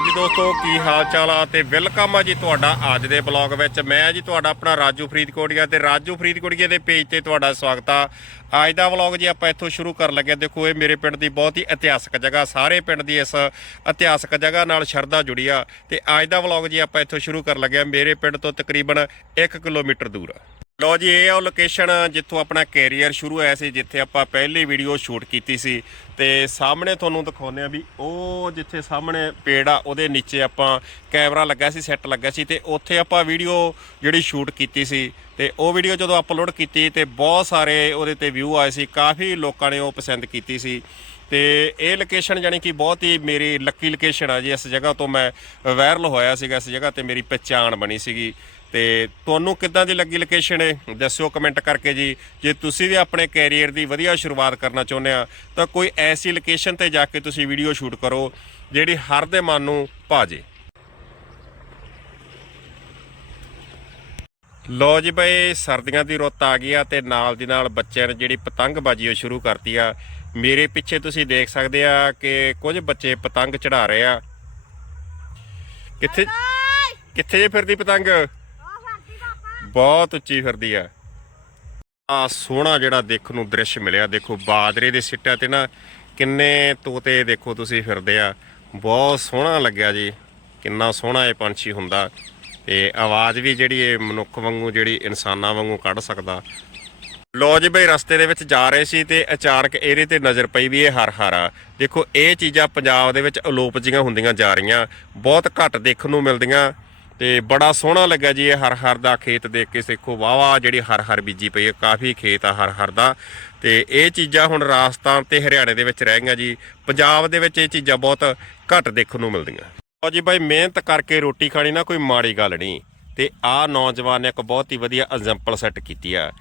ਹਾਂਜੀ ਦੋਸਤੋ, ਕੀ ਹਾਲ ਚਾਲ ਆ ਤੇ ਵੈਲਕਮ ਆ ਜੀ ਤੁਹਾਡਾ ਅੱਜ ਦੇ ਬਲੌਗ ਵਿੱਚ। ਮੈਂ ਜੀ ਤੁਹਾਡਾ ਆਪਣਾ ਰਾਜੂ ਫਰੀਦਕੋਟੀਆ ਤੇ ਰਾਜੂ ਫਰੀਦਕੋਟੀਆ ਦੇ ਪੇਜ ਤੇ ਤੁਹਾਡਾ ਸਵਾਗਤ ਆ। ਅੱਜ ਦਾ ਵਲੌਗ ਜੀ ਆਪਾਂ ਇੱਥੋਂ ਸ਼ੁਰੂ ਕਰਨ ਲੱਗੇ ਦੇਖੋ, ਇਹ ਮੇਰੇ ਪਿੰਡ ਦੀ ਬਹੁਤ ਹੀ ਇਤਿਹਾਸਕ ਜਗ੍ਹਾ, ਸਾਰੇ ਪਿੰਡ ਦੀ ਇਸ ਇਤਿਹਾਸਕ ਜਗ੍ਹਾ ਨਾਲ ਸ਼ਰਧਾ ਜੁੜੀ ਆ। ਤੇ ਅੱਜ ਦਾ ਵਲੌਗ ਜੀ ਆਪਾਂ ਇੱਥੋਂ ਸ਼ੁਰੂ ਕਰਨ ਲੱਗੇ ਮੇਰੇ ਪਿੰਡ ਤੋਂ ਤਕਰੀਬਨ 1 ਕਿਲੋਮੀਟਰ ਦੂਰ ਆ। ਲੋ ਜੀ, ਇਹ ਆ ਉਹ ਲੋਕੇਸ਼ਨ ਜਿੱਥੋਂ ਆਪਣਾ ਕੈਰੀਅਰ ਸ਼ੁਰੂ ਹੋਇਆ ਸੀ, ਜਿੱਥੇ ਆਪਾਂ ਪਹਿਲੀ ਵੀਡੀਓ ਸ਼ੂਟ ਕੀਤੀ ਸੀ। ਤੇ ਸਾਹਮਣੇ ਤੁਹਾਨੂੰ ਦਿਖਾਉਂਦੇ ਆ ਵੀ ਉਹ ਜਿੱਥੇ ਸਾਹਮਣੇ ਪੇੜ ਆ, ਉਹਦੇ ਨੀਚੇ ਆਪਾਂ ਕੈਮਰਾ ਲੱਗਾ ਸੀ ਸੈੱਟ ਲੱਗਾ ਸੀ ਤੇ ਉੱਥੇ ਆਪਾਂ ਵੀਡੀਓ ਜਿਹੜੀ ਸ਼ੂਟ ਕੀਤੀ ਸੀ। ਤੇ ਉਹ ਵੀਡੀਓ ਜਦੋਂ ਅਪਲੋਡ ਕੀਤੀ ਤੇ ਬਹੁਤ ਸਾਰੇ ਉਹਦੇ ਤੇ ਵਿਊ ਆਏ ਸੀ, ਕਾਫੀ ਲੋਕਾਂ ਨੇ ਉਹ ਪਸੰਦ ਕੀਤੀ ਸੀ। ਤੇ ਇਹ ਲੋਕੇਸ਼ਨ ਯਾਨੀ ਕਿ ਬਹੁਤ ਹੀ ਮੇਰੀ ਲੱਕੀ ਲੋਕੇਸ਼ਨ ਆ ਜੀ, ਇਸ ਜਗ੍ਹਾ ਤੋਂ ਮੈਂ ਵਾਇਰਲ ਹੋਇਆ ਸੀਗਾ, ਇਸ ਜਗ੍ਹਾ ਤੇ ਮੇਰੀ ਪਛਾਣ ਬਣੀ ਸੀਗੀ। ਤੇ ਤੁਹਾਨੂੰ ਕਿੱਦਾਂ ਦੀ ਲੱਗੀ ਲੋਕੇਸ਼ਨ ਇਹ? ਦੱਸਿਓ ਕਮੈਂਟ ਕਰਕੇ ਜੀ। ਜੇ ਤੁਸੀਂ ਵੀ ਆਪਣੇ ਕੈਰੀਅਰ ਦੀ ਵਧੀਆ ਸ਼ੁਰੂਆਤ ਕਰਨਾ ਚਾਹੁੰਦੇ ਆ ਤਾਂ ਕੋਈ ਐਸੀ ਲੋਕੇਸ਼ਨ ਤੇ ਜਾ ਕੇ ਤੁਸੀਂ ਵੀਡੀਓ ਸ਼ੂਟ ਕਰੋ ਜਿਹੜੀ ਹਰ ਦੇ ਮਨ ਨੂੰ ਭਾਜੇ ਲੋ ਜੀ ਬਈ ਸਰਦੀਆਂ ਦੀ ਰੁੱਤ ਆ ਗਈ ਆ ਤੇ ਨਾਲ ਦੀ ਨਾਲ ਬੱਚਿਆਂ ਨੇ ਜਿਹੜੀ ਪਤੰਗਬਾਜ਼ੀ ਉਹ ਸ਼ੁਰੂ ਕਰਤੀ ਆ। ਮੇਰੇ ਪਿੱਛੇ ਤੁਸੀਂ ਦੇਖ ਸਕਦੇ ਆ ਕਿ ਕੁਝ ਬੱਚੇ ਪਤੰਗ ਚੜਾ ਰਹੇ ਆ। ਕਿੱਥੇ ਕਿੱਥੇ ਜੇ ਫਿਰਦੀ ਪਤੰਗ? ਬਹੁਤ ਉੱਚੀ ਫਿਰਦੀ ਆ। ਆ ਸੋਹਣਾ ਜਿਹੜਾ ਦੇਖਣ ਨੂੰ ਦ੍ਰਿਸ਼ ਮਿਲਿਆ। ਦੇਖੋ ਬਾਦਰੇ ਦੇ ਸਿੱਟਿਆਂ ਤੇ ਨਾ ਕਿੰਨੇ ਤੋਤੇ ਦੇਖੋ ਤੁਸੀਂ ਫਿਰਦੇ ਆ। ਬਹੁਤ ਸੋਹਣਾ ਲੱਗਿਆ ਜੀ। ਕਿੰਨਾ ਸੋਹਣਾ ਇਹ ਪੰਛੀ ਹੁੰਦਾ। ਤੇ ਆਵਾਜ਼ ਵੀ ਜਿਹੜੀ ਇਹ ਮਨੁੱਖ ਵਾਂਗੂ, ਜਿਹੜੀ ਇਨਸਾਨਾਂ ਵਾਂਗੂ ਕੱਢ ਸਕਦਾ। ਲੋ ਜੀ ਬਈ, ਰਸਤੇ ਦੇ ਵਿੱਚ ਜਾ ਰਹੇ ਸੀ ਤੇ ਅਚਾਨਕ ਇਹਦੇ ਤੇ ਨਜ਼ਰ ਪਈ ਵੀ ਇਹ ਹਰ ਹਰ ਆ ਦੇਖੋ, ਇਹ ਚੀਜ਼ਾਂ ਪੰਜਾਬ ਦੇ ਵਿੱਚ ਅਲੋਪ ਜੀਆਂ ਹੁੰਦੀਆਂ ਜਾ ਰਹੀਆਂ। ਬਹੁਤ ਘੱਟ ਦੇਖਣ ਨੂੰ ਮਿਲਦੀਆਂ। ਤੇ ਬੜਾ ਸੋਹਣਾ ਲੱਗਾ ਜੀ ਇਹ ਹਰ ਹਰ ਦਾ ਖੇਤ ਦੇਖ ਕੇ ਦੇਖੋ ਵਾਵਾ ਜਿਹੜੀ ਹਰ ਹਰ ਬੀਜੀ ਪਈ ਹੈ, ਕਾਫੀ ਖੇਤ ਆ ਹਰ ਹਰ ਦਾ। ਤੇ ਇਹ ਚੀਜ਼ਾਂ ਹੁਣ ਰਾਜਸਥਾਨ ਤੇ ਹਰਿਆਣੇ ਦੇ ਵਿੱਚ ਰਹਿ ਗਈਆਂ ਜੀ। ਪੰਜਾਬ ਦੇ ਵਿੱਚ ਇਹ ਚੀਜ਼ਾਂ ਬਹੁਤ ਘੱਟ ਦੇਖਣ ਨੂੰ ਮਿਲਦੀਆਂ। ਲਓ ਜੀ ਬਾਈ, ਮਿਹਨਤ ਕਰਕੇ ਰੋਟੀ ਖਾਣੀ ਨਾ ਕੋਈ ਮਾੜੀ ਗੱਲ ਨਹੀਂ। ਤੇ ਆਹ ਨੌਜਵਾਨ ਨੇ ਇੱਕ ਬਹੁਤ ਹੀ ਵਧੀਆ ਐਗਜ਼ਾਮਪਲ ਸੈੱਟ ਕੀਤੀ ਆ।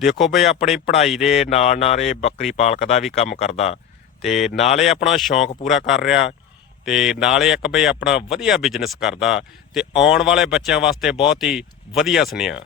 ਦੇਖੋ ਬਈ, ਆਪਣੀ ਪੜ੍ਹਾਈ ਦੇ ਨਾਲ ਨਾਲ ਇਹ ਬੱਕਰੀ ਪਾਲਕ ਦਾ ਵੀ ਕੰਮ ਕਰਦਾ। ਤੇ ਨਾਲੇ ਆਪਣਾ ਸ਼ੌਂਕ ਪੂਰਾ ਕਰ ਰਿਹਾ। ਤੇ ਨਾਲੇ ਇੱਕ ਬਈ ਆਪਣਾ ਵਧੀਆ ਬਿਜ਼ਨਸ ਕਰਦਾ ਤੇ ਆਉਣ ਵਾਲੇ ਬੱਚਿਆਂ ਵਾਸਤੇ ਬਹੁਤ ਹੀ ਵਧੀਆ ਸੁਨੇਹਾ।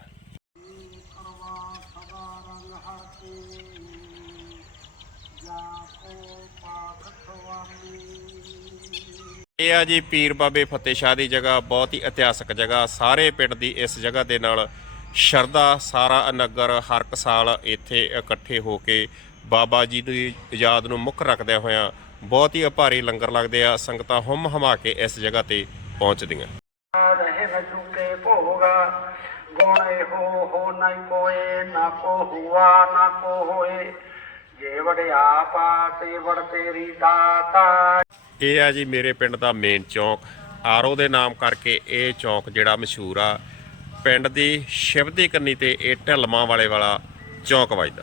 ਇਹ ਆ ਜੀ ਪੀਰ ਬਾਬੇ ਫਤਿਹ ਸ਼ਾਹ ਦੀ ਜਗ੍ਹਾ, ਬਹੁਤ ਹੀ ਇਤਿਹਾਸਕ ਜਗ੍ਹਾ। ਸਾਰੇ ਪਿੰਡ ਦੀ ਇਸ ਜਗ੍ਹਾ ਦੇ ਨਾਲ ਸ਼ਰਧਾ, ਸਾਰਾ ਨਗਰ ਹਰ ਇੱਕ ਸਾਲ ਇੱਥੇ ਇਕੱਠੇ ਹੋ ਕੇ ਬਾਬਾ ਜੀ ਦੀ ਯਾਦ ਨੂੰ ਮੁੱਖ ਰੱਖਦਿਆਂ ਹੋਇਆਂ ਬਹੁਤ ਹੀ ਭਾਰੀ ਲੰਗਰ ਲੱਗਦੇ ਆ, ਸੰਗਤਾਂ ਹੁੰਮ ਹਮਾ ਕੇ ਇਸ ਜਗ੍ਹਾ ਤੇ ਪਹੁੰਚਦੀਆਂ। ਰਹੇ ਨ ਭੋਗਾ ਗੁਣ ਇਹੋ ਹੋ ਨਾ ਕੋਏ ਨਾ ਕੋ ਹੁਆ ਨਾ ਕੋ ਹੋਏ ਜੇ ਵੜਿਆ ਪਾਤੇ ਵੜ ਤੇਰੀ ਦਾਤਾ ਇਹ ਆ ਜੀ ਮੇਰੇ ਪਿੰਡ ਦਾ ਮੇਨ ਚੌਂਕ। ਆਰੋ ਦੇ ਨਾਮ ਕਰਕੇ ਇਹ ਚੌਂਕ ਜਿਹੜਾ ਮਸ਼ਹੂਰ ਆ, ਪਿੰਡ ਦੀ ਸ਼ਿਵ ਦੀ ਕੰਨੀ ਤੇ ਇਹ ਢਲਮਾਂ ਵਾਲੇ ਵਾਲਾ ਚੌਂਕ ਵੱਜਦਾ।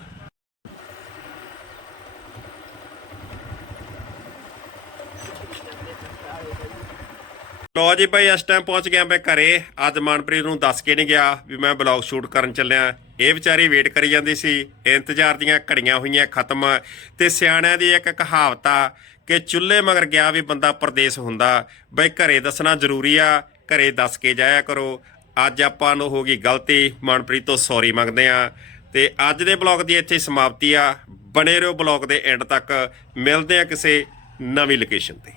ਲੋ ਜੀ ਭਾਈ, ਇਸ ਟਾਈਮ ਪਹੁੰਚ ਗਿਆ ਮੈਂ ਘਰੇ। ਅੱਜ ਮਨਪ੍ਰੀਤ ਨੂੰ ਦੱਸ ਕੇ ਨਹੀਂ ਗਿਆ ਵੀ ਮੈਂ ਬਲੌਗ ਸ਼ੂਟ ਕਰਨ ਚੱਲਿਆ। ਇਹ ਵਿਚਾਰੀ ਵੇਟ ਕਰੀ ਜਾਂਦੀ ਸੀ। ਇੰਤਜ਼ਾਰ ਦੀਆਂ ਘੜੀਆਂ ਹੋਈਆਂ, ਖਤਮ। ਤੇ ਸਿਆਣਿਆਂ ਦੀ ਇੱਕ ਕਹਾਵਤ ਆ ਕਿ ਚੁੱਲ੍ਹੇ ਮਗਰ ਗਿਆ ਵੀ ਬੰਦਾ ਪਰਦੇਸ ਹੁੰਦਾ। ਬਈ ਘਰੇ ਦੱਸਣਾ ਜ਼ਰੂਰੀ ਆ, ਘਰੇ ਦੱਸ ਕੇ ਜਾਇਆ ਕਰੋ। ਅੱਜ ਆਪਾਂ ਨੂੰ ਹੋ ਗਈ ਗਲਤੀ। ਮਨਪ੍ਰੀਤ ਤੋਂ ਸੌਰੀ ਮੰਗਦੇ ਆ। ਤੇ ਅੱਜ ਦੇ ਬਲੌਗ ਦੀ ਇੱਥੇ ਸਮਾਪਤੀ ਆ। ਬਣੇ ਰਹੋ ਬਲੌਗ ਦੇ ਐਂਡ ਤੱਕ। ਮਿਲਦੇ ਆ ਕਿਸੇ ਨਵੀਂ ਲੋਕੇਸ਼ਨ ਤੇ।